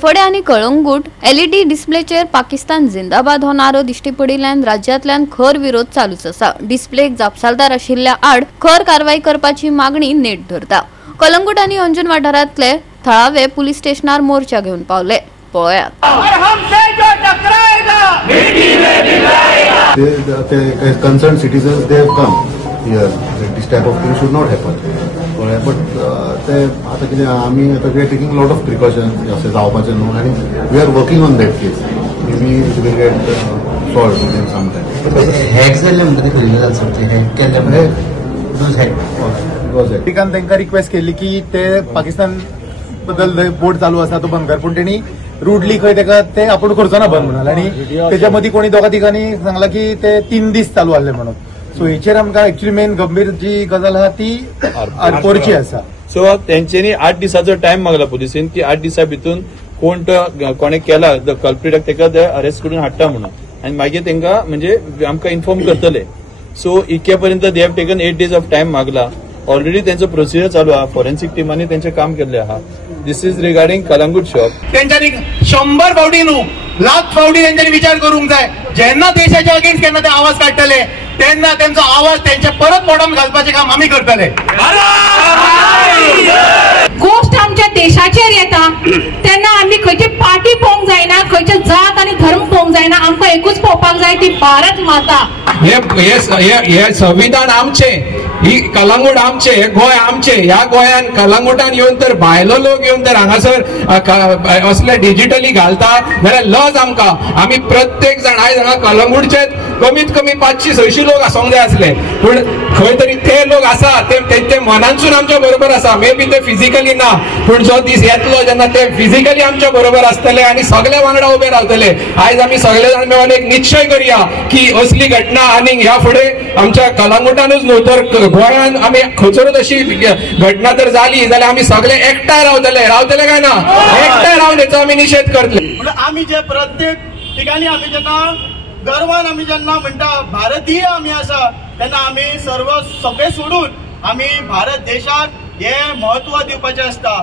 तळफडे आणि कळंगूट LED डिस्प्लेचेर पाकिस्तान जिंदाबाद हो नारो दिश्टी पडिल्ल्यान राज्यांतल्यान खर विरोध चालूच आसा। डिस्प्लेक जापसालदार आशिल्ल्या आड खर कारवाई करपाची मागणी नेट धरता। कळंगूट आणि अंजुन वाठारांतले थळावे पुलीस स्टेशनार मोर्चा घेवन पावले। पळयात। concerned citizens, they have come here. This type of thing should not happen. But we are taking a lot of precautions. And we are working on that case. Maybe it will get solved within some time. त्यांना request केली की ते पाकिस्तान बद्दल board चालू असा तो बंद कर, पण त्यांनी रूटली खंय ते आपण करचो ना बंद म्हणून, आणि त्याच्यामध्ये कोणी दोघा तिघांनी सांगला की ते 3 दीस चालू आले म्हणून। सो हेचेर आमकां एक्चुअली मेन गंभीर जी गजाल आहा ती आरपोरची आसा। सो तेंच्यांनी 8 दिसाचो टाइम मागला पुलिसेन की 8 दिसा भितून कोणे केला कल्प्रिटाक तेका ते अरेस्ट करून हाडटा म्हणून, आणि मागीर तेंका म्हणजे आमकां इन्फॉर्म करतले। सो इतके पर्यंत they have taken 8 days of time मागला। ऑलरेडी त्यांचं प्रोसिजर चालू आहे, फॉरेन्सिक टीमांनी त्यांचे काम केले आहा। This is regarding Calangute shop. त्यांच्यानी 100 फावटी न्हू लाख फावटी त्यांच्यानी विचार करूंक जाय। जेन्ना देशाच्या अगेन्स्ट केन्ना ते आवाज काडटले तेन्ना त्यांचा आवाज त्यांच्या परत पोटात घालपाचे काम आम्ही करतले। गोष्ट आमच्या देशाचेर येता तेन्ना आम्ही खंयची पार्टी पळोवंक जायना, खंयचे जात आणि धर्म पळोवंक जायना। आमकां एकूच पळोवपाक जाय ती भारत माता। हे संविधान आमचे, ही कलंगूट आमचे, हे गोय आमचे। ह्या गोयान कलंगूटान येऊन तर भायलो लोक येऊन तर हांगासर असले डिजिटली घालता जाल्यार लज आमकां। आमी प्रत्येक जण आयज हांगा कलंगूटचे कमीत कमी 500-600 लोक आसोंक जाय आसले, पूण खंय तरी ते लोक आसा ते मनांसून आमच्या बरोबर आसा। मे बी ते फिजिकली ना, पूण जो दीस येतलो जेन्ना ते फिजिकली आमच्या बरोबर आसतले आणि सगळे वांगडा उबे रावतले। आयज आमी सगळे जाण मेळून एक निश्चय करया की असली घटना आनी ह्या फुडें आमच्या कलंगूटानूच न्हू तर गोंयान आमी खंयसरूच अशी घटना जर जाली जाल्यार आमी सगळे एकठांय रावतले काय ना? एकठांय रावन हेचो आमी निषेध करतले। आमी जे प्रत्येक ठिकाणी आमी जेन्ना गर्वान आमी जेन्ना म्हणटा भारतीय आमी आसा तेन्ना आमी सगळे सोडून आमी भारत देशाक हे महत्व दिवपाचे असता,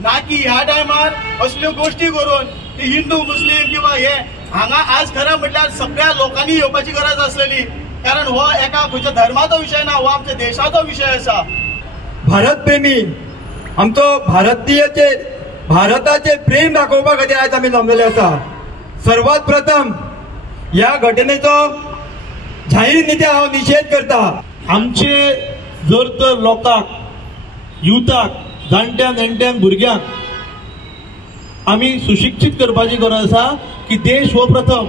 ना की ह्या टायमार असल्यो गोष्टी करून ती हिंदू मुस्लिम किंवा हे हांगा आज खरं म्हटल्यार सगळ्या लोकांनी येवपाची गरज असलेली, कारण हो एका खंयच्या धर्माचो विषय ना, हो आमच्या देशाचो विषय आसा। भारत प्रेमी आमचो भारताचे प्रेम दाखोवपा खातीर आयज आमी जमलेले आसा। सर्वात प्रथम ह्या घटनेचो जाहीर रित्या हांव निषेध करता। आमचे जर तर लोकांक, युथाक, जाणट्या नेणट्यांक, भुरग्यांक आमी सुशिक्षीत करपाची गरज आसा की देश हो प्रथम,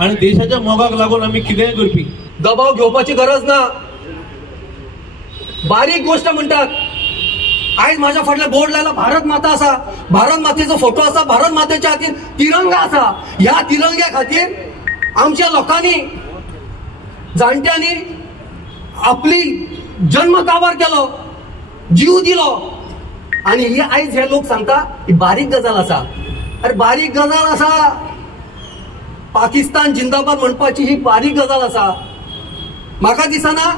आणि देशाच्या मोगाक लागून आमी कितेंय करपी। दबाव घेवपाची गरज ना, बारीक गोष्ट म्हणटात। आयज माझ्या फाटल्या बोर्ड लायला भारत माता आसा, भारत मातेचो फोटो आसा, भारत मातेच्या हातीन तिरंगा आसा। ह्या तिरंग्या खातीर आमच्या लोकांनी, जाणट्यांनी आपली जन्म काबार केलो, जीव दिलो, आणि हे आयज हे लोक सांगता ही बारीक गजाल आसा। अरे बारीक गजाल आसा, पाकिस्तान जिंदाबाद म्हणपाची ही बारीक गजाल आसा। म्हाका दिसना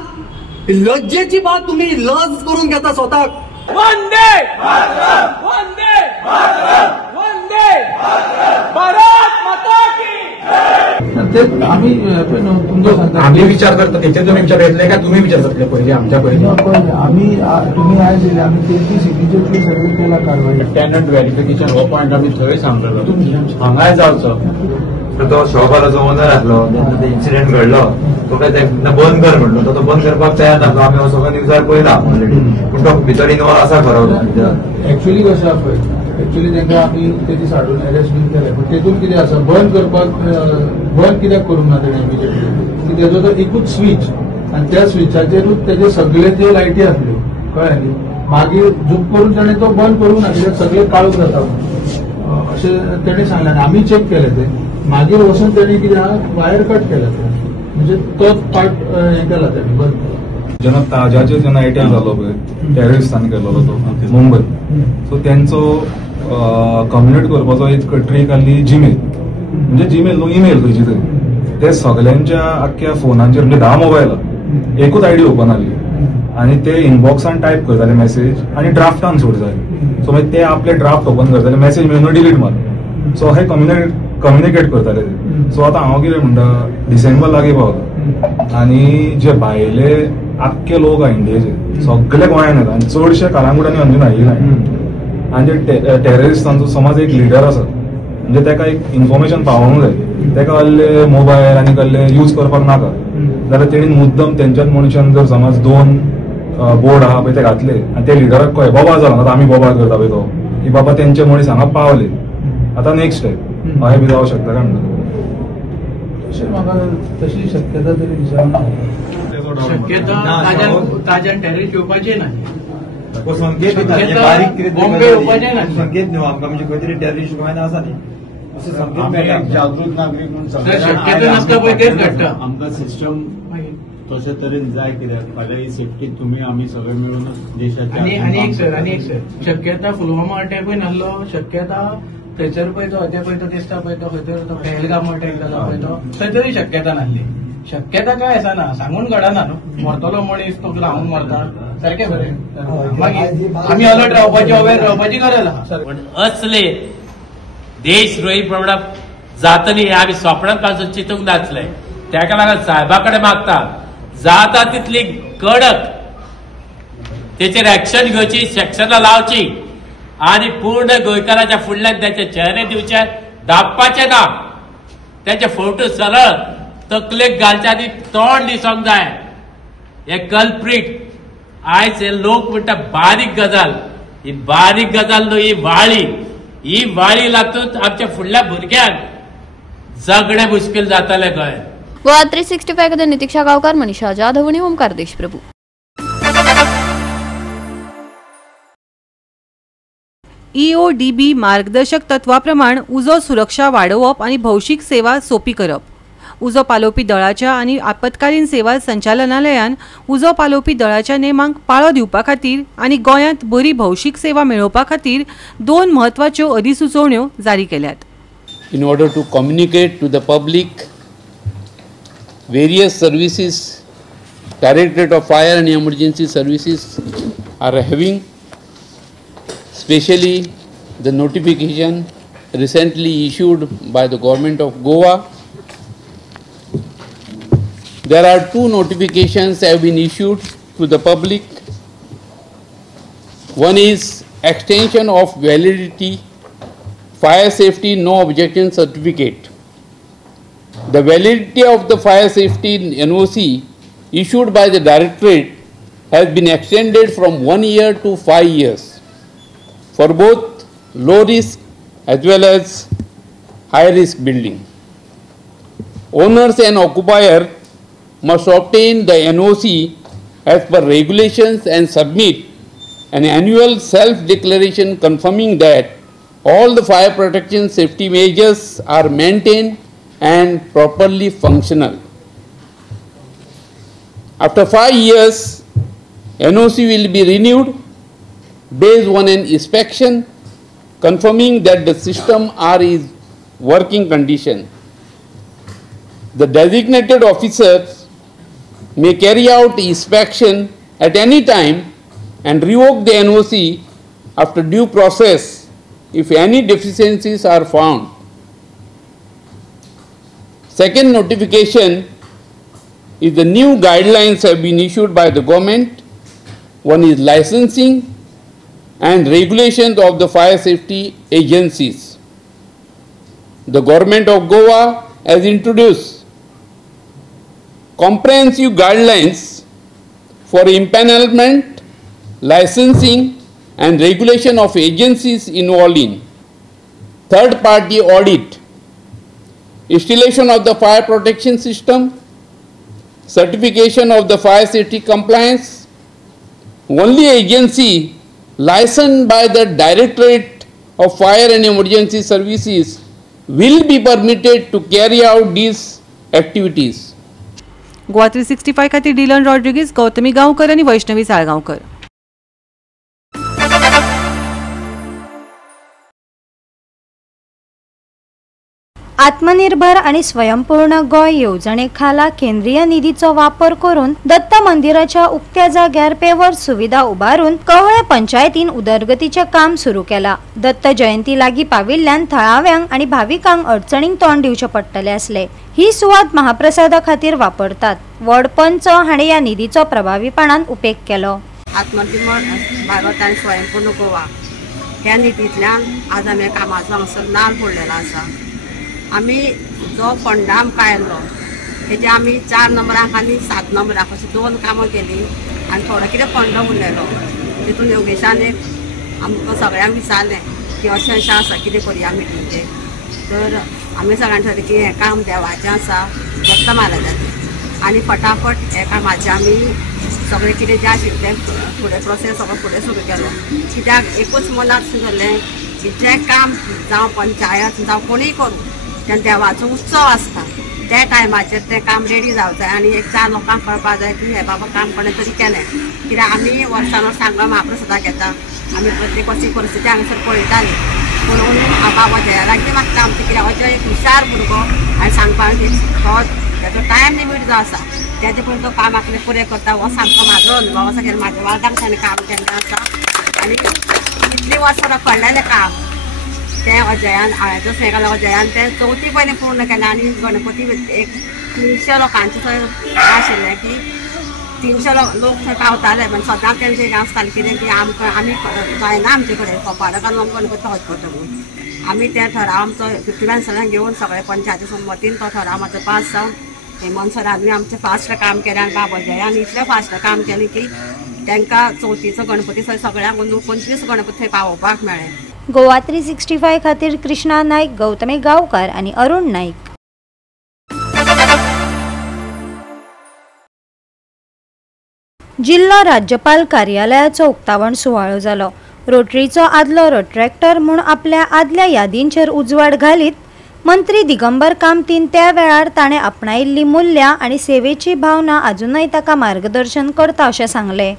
लज्जेची बात तुम्ही लज करून घेता स्वताक। वंदे मातरम, वंदे मातरम, वंदे मातरम, भारत माता की आम्ही विचार करतो त्याचे तुम्ही विचार घेतले का तुम्ही विचार करतले पहिले आमच्या पहिले तुम्ही आज दिले आम्ही तेहतीस सिटीचे सर्वे केला कारवाई टेनंट व्हेरिफिकेशन हो पॉइंट आम्ही थंय सांगतलो हांगाय जावचो। तो शॉपाचो ओनर आसलो जेन्ना ते इन्सिडेंट घडलो तो काय बंद कर म्हणलो, तो बंद करपाक तयार नासलो। आमी हो सगळो न्यूजार पळयला ऑलरेडी, पूण तो भितर इनवॉल्व आसा खरो। एक्चुअली कशें आसा पळय, एक्चुअली तांकां आमी ते दीस हाडून अरेस्ट बीन केले, पण तेतून कितें आसा बंद करपाक बंद कित्याक करूंक ना तेणें इमिजिएटली की तेजो तो एकूच स्विच, आनी त्या स्विचाचेरूच तेजे सगळे त्यो लायटी आसल्यो कळ्ळें न्ही। मागीर झूप करून ताणें तो बंद करूंक ना, कित्याक सगळे काळोख जाता अशें तेणें सांगलें। आमी चेक केलें ते, मागीर वचून तेणें कितें आहा वायर कट केला ते, म्हणजे तोच पार्ट हे केला तेणें बंद केला। जेन्ना ताजाचेर जेन्ना अटॅक जालो पळय टेररिस्टांनी केलेलो तो मुंबय, सो तेंचो कम्युनिकेट करपाचो एक ट्रीक आसली जीमेल, म्हणजे जीमेल न्हू ईमेल खंयची तरी। ते सगळ्यांच्या आख्ख्या फोनांचेर म्हणजे 10 मोबायलां एकूच आयडी ओपन आसली, आणि ते इनबॉक्सान टायप करताले मेसेज आणि ड्राफ्टान सोडताले। सो मागीर ते आपले ड्राफ्ट ओपन करताले, मेसेज मेळून डिलीट मार। सो हे कम्युनिकेट करताले ते. सो आतां हांव कितें म्हणटा, डिसेंबर लागीं पावता आनी जे भायले आख्खे लोक आहा इंडियेचे सगळे गोंयांत येता आनी चडशे कलांगुटांनी अजून आयिल्ले नाय. आनी जे टेररिस्टांचो समज एक लिडर आसा म्हणजे ताका एक इन्फॉर्मेशन पावोंक जाय, ताका कसले मोबायल आनी कसले यूज करपाक नाका, जाल्यार तेणी मुद्दम तेंच्याच मनशान जर समज 2 बोर्ड आहा पळय ते घातले आनी ते लिडराक कळ्ळें बोबाळ जाला, आतां आमी बोबाळ करता पळय तो की बाबा तेंचे मनीस हांगा पावले, आतां नेक्स्ट स्टेप अशें बी जावं शकता काय म्हणटा. म्हाका तशी शक्यता तरी दिसना. ताज्यान टेररिस्ट येवपाचें ना. संकेत बॉम्बे येवपाचें ना. संकेत न्हू आमकां म्हणजे खंय तरी टेररिस्ट गोंयांत आसा न्ही अशें संकेत मेळटा. जागृत नागरीक म्हणून शक्यता नासता पळय तेच घडटा. आमकां सिस्टम तशे तरेन जाय कित्याक फाल्यां ही सेफ्टी तुमी आमी सगळे मेळून देशाच्या. आनी एक सर शक्यता पुलवामा अटॅकूय नासलो, शक्यता थंयसर पळय तो अद्या पळय तो दिसता पळय तो खंय तरी तो पहलगाम अटॅक जाला पळय तो थंय तरी शक्यता नासली. शक्यता काय आसना, सांगून घडना न्हू, मरतलो मनीस तो रावून मरता सारकें बरें. मागीर आमी अलर्ट रावपाची, अवेर रावपाची गरज आहा. पण असले देशद्रोही प्रवण जातली हे आमी स्वप्नांत पासून चिंतूंक नासले. ताका लागून साहेबा कडेन मागता जाता तितली कडक तेचेर एक्शन घेवची, सेक्शनां लावची आनी पूर्ण गोंयकारांच्या फुडल्यान त्याचे चेहरे दिवचे, दाबपाचे ना, त्याचे फोटो सरळ तकलेक घालचे आनी तोंड दिसोंक जाय. हे कल्प्रीट आयज हे लोक म्हणटा बारीक गजाल, ही बारीक गजाल न्हू, ही वाळी लागून आमच्या फुडल्या भुरग्यांक जगणे मुश्कील जातले गोंय. गोवा 365 खातीर नितीक्षा गांवकार, मनीषा जाधव आनी ओमकार देशप्रभू. EODB मार्गदर्शक तत्वाप्रमाण उजो सुरक्षा वाडोवप आनी भौशीक सेवा सोपी करप. उजो पालोवपी दळाच्या आनी आपतकालीन सेवा संचालनालयान उजो पालोवपी दळाच्या नेमांक पाळो दिवपा खातीर आनी गोंयांत बरी भौशीक सेवा मेळोवपा खातीर 2 म्हत्वाच्यो अधिसुचोवण्यो जारी केल्यात. In order to communicate to the public various services Directorate of Fire and Emergency Services are having, especially the notification recently issued by the government of Goa. There are 2 notifications have been issued to the public. One is extension of validity fire safety no objection certificate. The validity of the fire safety NOC issued by the Directorate has been extended from 1 year to 5 years for both low risk as well as high risk building. Owners and occupier must obtain the NOC as per regulations and submit an annual self-declaration confirming that all the fire protection safety measures are maintained and properly functional. After 5 years, NOC will be renewed based on an inspection confirming that the system are in working condition. The designated officers may carry out inspection at any time and revoke the NOC after due process if any deficiencies are found. Second notification is the new guidelines have been issued by the government. One is licensing and regulations of the fire safety agencies. The government of Goa has introduced comprehensive guidelines for empanelment, licensing and regulation of agencies involved in third-party audit, installation of the fire protection system, certification of the fire safety compliance. Only agency licensed by the Directorate of Fire and Emergency Services will be permitted to carry out these activities. Goa 365 खातीर Dylan Rodrigues, Gautami Gaonkar आनी वैष्णवी साळगांवकर. आत्मनिर्भर आणि स्वयंपूर्ण गोय येवजणेखाला केंद्रीय निधीचो वापर करून दत्त मंदिराच्या उक्त्या जाग्यार पेवर सुविधा उबारून कवळे पंचायतीन उदरगतीचे काम सुरू केला। दत्त जयंती लागीं पाविल्ल्यान थळाव्यांक आणि भाविकांक अडचणींक तोंड दिवचे पडटले असले। ही सुवात महाप्रसादा खातीर वापरतात। वड पंच हाणें या निधीचो प्रभावीपणान उपेग केलो। आत्मनिर्भर भारत आणि स्वयंपूर्ण गोवा ह्या निधींतल्यान आज आमी कामाचो हांगसर नाल फोडलेलो आसा। आमी जो फंड आमकां आयलो तेजे आमी 4 नंबराक आनी 7 नंबराक अशी 2 कामां केली आनी थोडो कितें फंड उरलेलो तितून योगेशान आमकां सगळ्यांक विचारलें की अशें अशें आसा कितें करया मिटिंगेक। तर आमी सगळ्यांक ठरयलें की हें काम देवाचें आसा दत्त महाराजाचें आनी फटाफट हे कामाचें आमी सगळें कितें जें आशिल्लें फुडें प्रोसेस सगळो फुडें सुरू केलो। कित्याक एकूच मनात धरलें की जें काम जावं पंचायत जावं कोणीय करूं तें देवाचो उत्सव आसता त्या टायमाचेर तें काम रेडी जावं जाय आनी एक 4 लोकांक कळपाक जाय की हे बाबा काम कोणें तरी केलें। कित्याक आमी वर्सान वर्स हांगा महाप्रसादाक येता आमी प्रत्येक वर्सी परिस्थिती हांगासर पळयतालीं पूण बाबा जयालागीं मागता आमचें कित्याक अजय एक हुशार भुरगो आनी सांगपाक तो तेजो टायम लिमीट जो आसा तेजे पयलीं तो काम आपलें पुरें करता हो सामको म्हाजो अनुभव आसा कित्याक म्हाज्या वार्डाक ताणें काम केल्लें आसा आनी इतलीं वर्सां पडलेलें काम तें अजयान हांवें स्नेहाला अजयान तें 4थी पयलीं पूर्ण केलें आनी गणपती एक 300 लोकांचें थंय आशिल्लें की 300 लोक थंय पावताले पण सदांच तेंचें हें आसतालें कितें की आमी जायना आमचे कडेन कोपारकान गणपती पावच पडटा म्हणून आमी तें ठराव आमचो 50 सगळ्यांक घेवन सगळे पंचायती संमतीन तो ठराव मात्र पास जावन हेमंत सरांनी आमचें फास्ट काम केलें आनी बाबा जयान इतलें फास्ट काम केलें की तांकां 4थीचो गणपती थंय सगळ्यांक 25 गणपती थंय पावोवपाक मेळ्ळें। गोवा 365 खातीर कृष्णा नाईक, गौतमी गांवकार आणि अरुण नाईक। जिल्हा राज्यपाल कार्यालयाचो उक्तावण सुवाळो जालो। रोटरीचो आदलो रोट्रॅक्टर म्हूण आपल्या आदल्या यादींचेर उजवाड घालीत मंत्री दिगंबर कामतीन त्या वेळार ताणें आपणायिल्ली मूल्यां आनी सेवेची भावना अजूनय ताका मार्गदर्शन करता अशें सांगलें।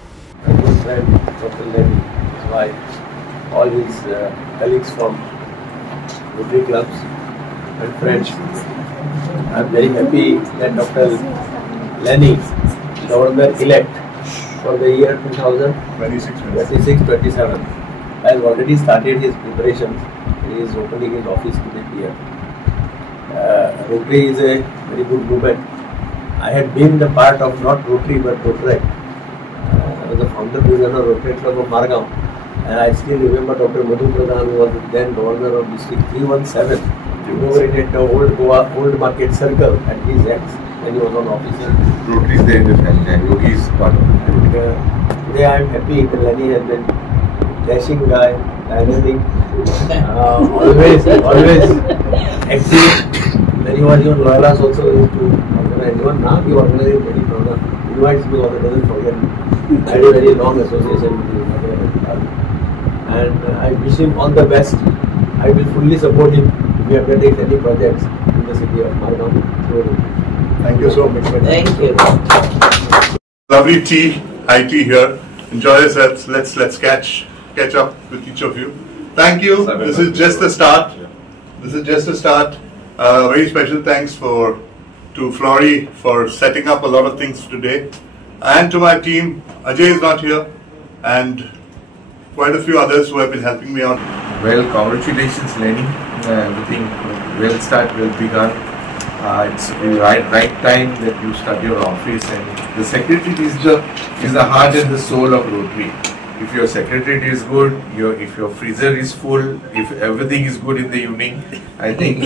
All his colleagues from Rotary clubs and friends. I'm very happy that Dr. Lenny, Governor-elect for the year 2026-27, has already started his preparations. He is opening his office to this year. Rotary is a very good movement. I had been the part of not Rotary but Rotaract. I was the founder president of Rotary Club of Margao. And I still remember Dr. Madhu Pradhan, who was the then governor of District 317, inaugurated the old market circle at his ex when he was on office. Rotary is there in the family and Yogi is part of it. And today I am happy that Lenny has been dashing guy, dynamic, always active. When he was on Loyolas also used to organize. Even now he organizes many programs. Invites me all the doesn't forget. I had a very long association with him. And I wish him all the best. I will fully support him if he undertakes any projects in the city of Margao. So, thank you so much. Thank you. Lovely tea, high tea here. Enjoy yourselves. Let's catch up with each of you. Thank you. This is just the start. Very special thanks to Flory for setting up a lot of things today, and to my team. Ajay is not here, and quite a few others who have been helping me out. Well, congratulations, Lenny. Everything well begun. It's the right time that you start your office, and the secretary is the heart and the soul of Rotary. If your secretary is good, if your freezer is full, if everything is good in the evening, I think.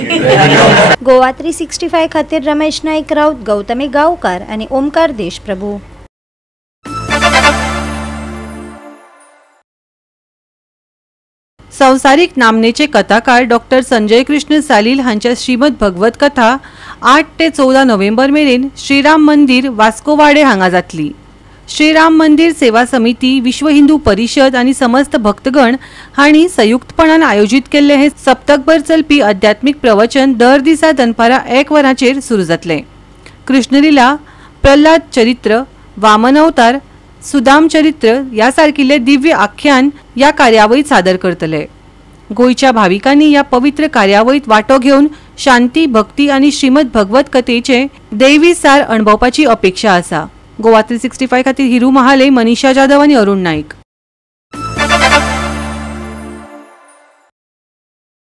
Goa 365 खातीर रमेश नाईक राऊत, गौतमी गांवकार आणि ओमकार देशप्रभू। संवसारीक नामनेचे कथाकार doctor Sanjay Krishna सालील हांच्या श्रीमद भगवत कथा 8 ते 14 November मेरेन श्रीराम मंदिर वास्कोवाडे हांगा जातली। श्रीराम मंदिर सेवा समिती, विश्व हिंदू परिषद आणि समस्त भक्तगण हांणी संयुक्तपणान आयोजित केल्ले हे सप्तकभर चलपी आध्यात्मिक प्रवचन दर दिसा दनपारा 1 वरांचेर सुरू जातले। कृष्णलीला, प्रल्हाद चरित्र, वामन अवतार, सुदाम चरित्र यासारखिले दिव्य आख्यान या कार्यावळीत सादर करतले। गोयच्या भाविकांनी या पवित्र कार्यावळीत वाटो घेऊन शांती, भक्ती आणि श्रीमद भगवत कथेचे दैवी सार अणभवपाची अपेक्षा आसा. गोवा 365 खातीर हिरू महाले, मनीषा जाधव आणि अरुण नाईक.